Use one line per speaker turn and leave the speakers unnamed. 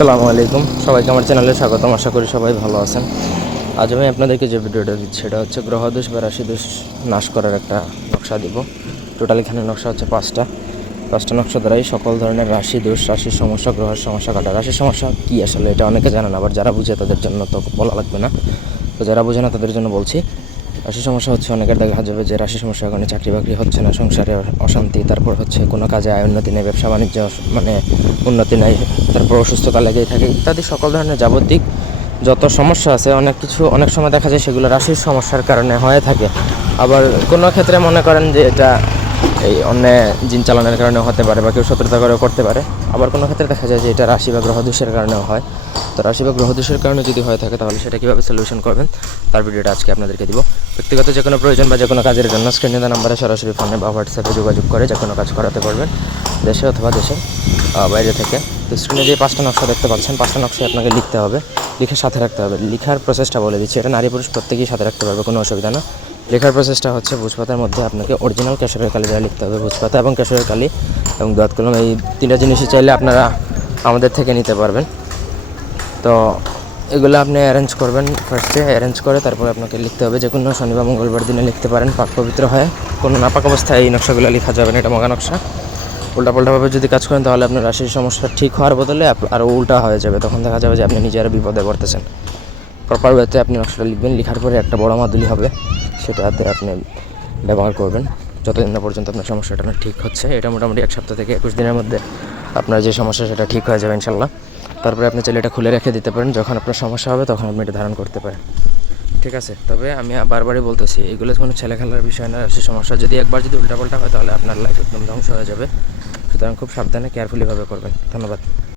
আসসালামু আলাইকুম। সবাইকে আমার চ্যানেলে স্বাগতম। আশা করি সবাই ভালো আছেন। আজ আমি আপনাদেরকে যে ভিডিওটা দিচ্ছি, সেটা হচ্ছে গ্রহদোষ বা রাশিদোষ নাশ করার একটা নকশা দিব। টোটাল এখানে নকশা হচ্ছে পাঁচটা। পাঁচটা নকশা দ্বারাই সকল ধরনের রাশি দোষ, রাশির সমস্যা, গ্রহের সমস্যা কাটা রাশির সমস্যা কী আসলে, এটা অনেকে জানেন আবার যারা বুঝে তাদের জন্য তো বলা লাগবে না। তো যারা বুঝে না, তাদের জন্য বলছি রাশি সমস্যা হচ্ছে, অনেকের দেখা যাবে যে রাশি সমস্যা কারণে চাকরি বাকরি হচ্ছে না, সংসারে অশান্তি, তারপর হচ্ছে কোনো কাজে আয়, উন্নতি নেই, ব্যবসা বাণিজ্য মানে উন্নতি নেই, তারপর অসুস্থতা লেগেই থাকে, ইত্যাদি সকল ধরনের যাবতিক যত সমস্যা আছে, অনেক কিছু, অনেক সময় দেখা যায় সেগুলো রাশির সমস্যার কারণে হয়ে থাকে। আবার কোনো ক্ষেত্রে মনে করেন যে এটা এই অন্য জিন চালানোর কারণেও হতে পারে বা কেউ শত্রুতা করেও করতে পারে, আবার কোনো ক্ষেত্রে দেখা যায় যে এটা রাশি বা গ্রহদোষের কারণেও হয়। তো রাশি বা গ্রহদোষের কারণে যদি হয়ে থাকে, তাহলে সেটা কীভাবে সলিউশন করবেন, তার ভিডিওটা আজকে আপনাদেরকে দিব। ব্যক্তিগত যে কোনো প্রয়োজন বা যে কোনো কাজের জন্য স্ক্রিনে দেওয়া নাম্বারে সরাসরি ফোনে বা হোয়াটসঅ্যাপে যোগাযোগ করে যে কোনো কাজ করাতে পারবেন দেশে অথবা দেশের বাইরে থেকে। তো স্ক্রিনে যে পাঁচটা নকশা দেখতে পাচ্ছেন, পাঁচটা নকশায় আপনাকে লিখতে হবে, লিখে সাথে রাখতে হবে। লিখার প্রসেসটা বলে দিচ্ছি, এটা নারী পুরুষ প্রত্যেকেই সাথে রাখতে পারবে, কোনো অসুবিধা না। লেখার প্রসেসটা হচ্ছে ভুজপাতার মধ্যে আপনাকে অরিজিনাল কেশরের কালি দ্বারা লিখতে হবে, ভুজপাতা এবং কেশরের কালি এবং দোয়াত কলম। এই তিনটা জিনিসই চাইলে আপনারা আমাদের থেকে নিতে পারবেন। তো এগুলো আপনি অ্যারেঞ্জ করবেন ফার্স্টে অ্যারেঞ্জ করে তারপরে আপনাকে লিখতে হবে। যে কোনো শনিবার মঙ্গলবার দিনে লিখতে পারেন, পাক পবিত্র হয়। কোনো নাপাক অবস্থায় এই নকশাগুলো লেখা যাবে না, এটা মগা নকশা। উল্টাপাল্টাভাবে যদি কাজ করেন, তাহলে আপনার রাশির সমস্যা ঠিক হওয়ার বদলে আরও উল্টা হয়ে যাবে। তখন দেখা যাবে যে আপনি নিজেরা বিপদে পড়তেছেন। প্রপার ওয়েতে আপনি নকশাটা লিখবেন। লেখার পরে একটা বড় মাদুলি হবে, সেটাতে আপনি ব্যবহার করবেন। যতদিন না পর্যন্ত আপনার সমস্যাটা ঠিক হচ্ছে। এটা মোটামুটি এক সপ্তাহ থেকে একুশ দিনের মধ্যে আপনার যে সমস্যা, সেটা ঠিক হয়ে যাবে ইনশাল্লাহ। তারপরে আপনি চাইলে এটা খুলে রেখে দিতে পারেন। যখন আপনার সমস্যা হবে, তখন আপনি এটা ধারণ করতে পারেন। ঠিক আছে? তবে আমি বারবারই বলতেছি, এগুলো কোনো ছেলে খেলার বিষয় না। সে সমস্যা যদি একবার যদি উল্টাপাল্টা হয়, তাহলে আপনার লাইফ একদম ধ্বংস হয়ে যাবে। সুতরাং খুব সাবধানে কেয়ারফুলিভাবে করবেন। ধন্যবাদ।